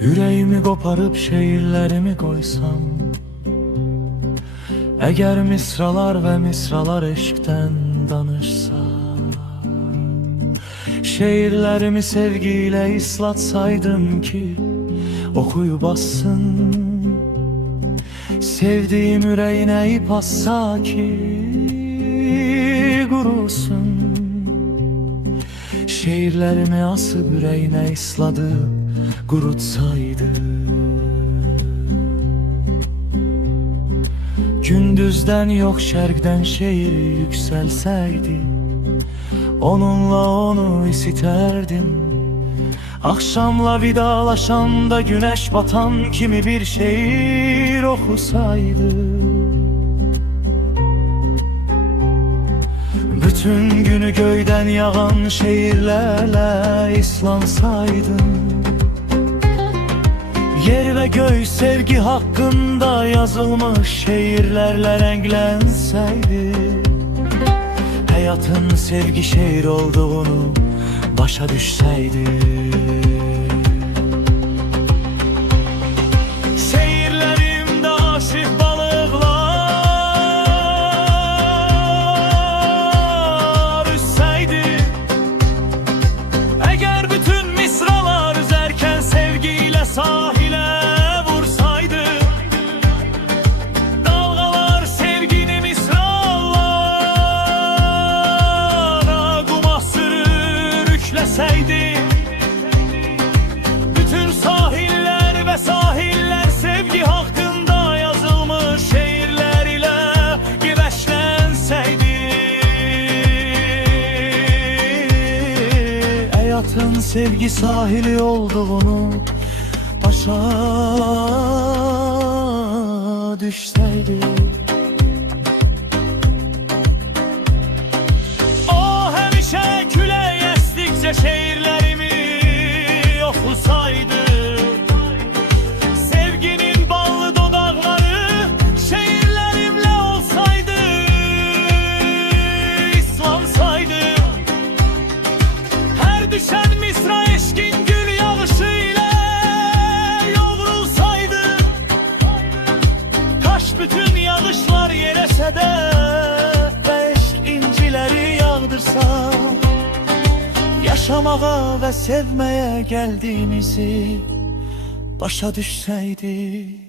Yüreğimi koparıp şehirlerimi koysam, eğer misralar ve misralar eşkten danışsa, şehirlerimi sevgiyle ıslatsaydım ki okuyu bassın, sevdiğim yüreğine ip assa ki kurusun. Şehirlerimi asıp yüreğine ısladı, kurutsaydı. Gündüzden yok şerkten şehir yükselseydi, onunla onu isiterdim. Akşamla vidalaşanda güneş batan kimi bir şiir okusaydı. Bütün günü göyden yağan şehirlerle ıslansaydım. Yer ve göy sevgi hakkında yazılmış şiirlerle renklenseydi. Hayatın sevgi şiir olduğunu başa düşseydi. Şehirlerimde aşık balıklar üsseydi. Eğer bütün misralar üzerken sevgiyle sahile vursaydı. Dalgalar sevgini misralara kuma sürükleseydi. Bütün sahiller ve sahiller sevgi hakkında yazılmış şiirler ile güneşlenseydi. Hayatın sevgi sahili olduğunu başa düşseydi. O hemşe küley estikçe şehirlerimi okusaydı. Sevginin ballı dodakları şehirlerimle olsaydı, islansaydı. Her düşen misra eşkin gül yağışıyla yoğrulsaydı. Kaş bütün yağışlar yere de beş incileri yağdırsa. Yaşamaya ve sevmeye geldiğimizi başa düşseydi.